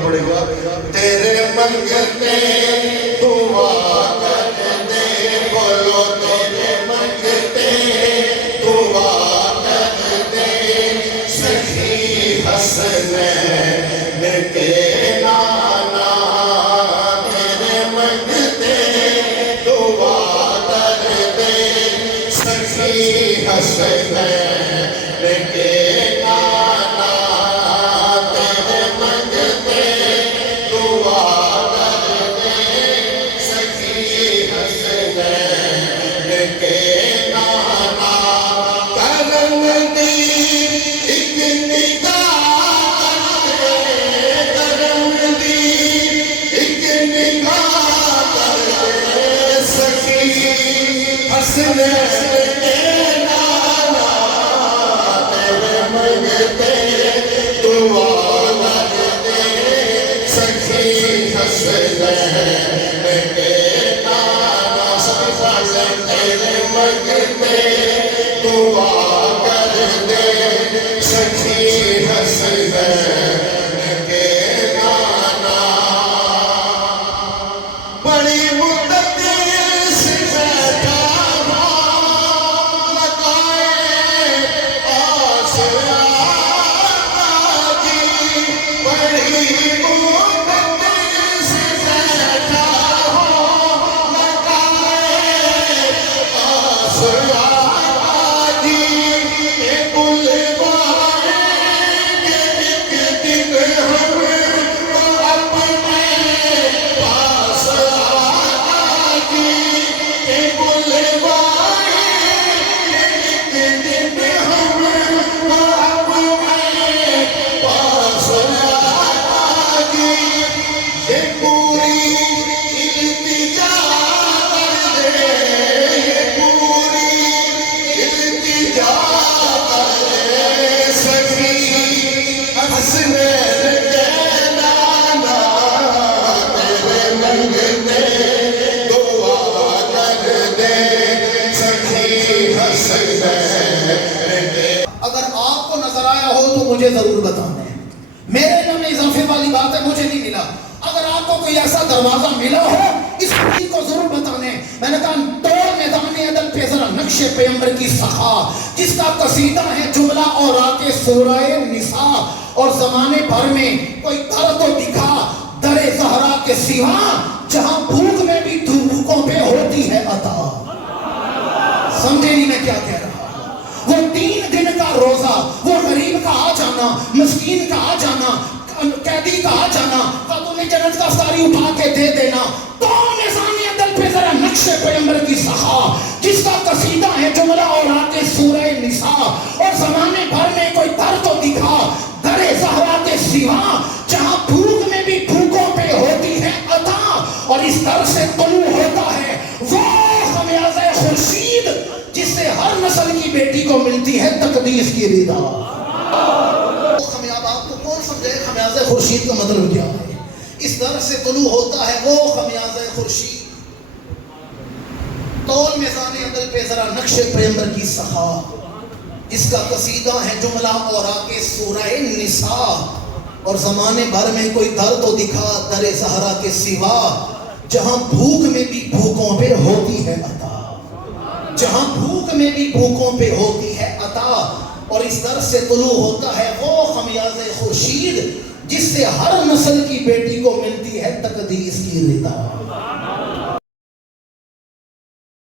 पड़ेगा। तेरे मंगते दुआ कर दे, बोलो तेरे मंगते दुआ कर दे, सखी हसनैन के नाना। तेरे मंगते दुआ कर दे, सखी हसनैन के नाना। तेरे मंगते दुआ कर दे, सखी हसनैन के नाना। करम दी एक निगाह कर दे, करम दी एक निगाह कर दे, सखी हसनैन के नाना। तेरे मंगते दुआ कर दे, सखी हसनैन के नाना। तेरे मंगते दुआ कर दे, सखी हसनैन के नाना। बड़ी मुद्दत से बैठा लगाए आस आजी। बड़ी मुद्दत से बैठा लगाए आस आजी। ये बुलवाएंगे एक दिन हम अपने पास आजी। ये बुलवाएंगे एक दिन हम अपने पास आजी। ये पूरी इल्तिजा कर दे, ये पूरी इल्तिजा कर दे, सखी हसनैन के नाना। तेरे मंगते दुआ कर दे, सखी हसनैन के। अगर आपको नजर आया हो तो मुझे जरूर बताना है। मेरे नाम में इजाफे वाली बात है, मुझे नहीं मिला। अगर आपको कोई ऐसा दरवाजा मिला हो इस चीज को जरूर बताने। मैंने कहा तो मैदान अदल पे जरा नक्शे पैगंबर की सखा, जिसका कसीदा है जुमला और आके सूरह निसा। और जमाने भर में कोई दर तो दिखा दरे ज़हरा के सिवा, जहां भूख में भी धूपों पे होती है अता। समझे नहीं मैं क्या कह रहा हूं। वो 3 दिन का रोजा, वो गरीब का आ जाना, मिस्कीन का आ जाना, कैदी का आ जाना, खातून जन्नत का सारी उठा के दे देना। तो निज़ाम अदल पे जरा नक्शे पैगंबर की सखा, जिसका कसीदा है जुमला और आके सूरह निसा, और जमाने भर में कोई दर तो दिखा दरे ज़हरा के सिवा, जहां भूख में भी भूखों पे होती है अता, और इस दर से तुलू होता है वो खमियाज़े खुर्शीद, जिससे हर नस्ल की बेटी को मिलती है तकदीस की रिदा। आपको कौन समझे खमियाज़े खुर्शीद का मतलब क्या है? इस दर से तुलू होता है वो खमियाज़े खुर्शीद। तौल मिज़ान अदल पे जरा नक्शे पैगंबर की सखा, इसका कसीदा है जुमला और आके सूरह निसा, और जमाने भर में कोई दर तो दिखा दरे ज़हरा के सिवा, जहां भूख में भी भूखों पे होती है अता, जहां भूख में भी भूखों पे होती है अता, और इस दर से तुलू होता है वो खमियाज़े खुर्शीद, जिससे हर नस्ल की बेटी को मिलती है तकदीस की रिदा।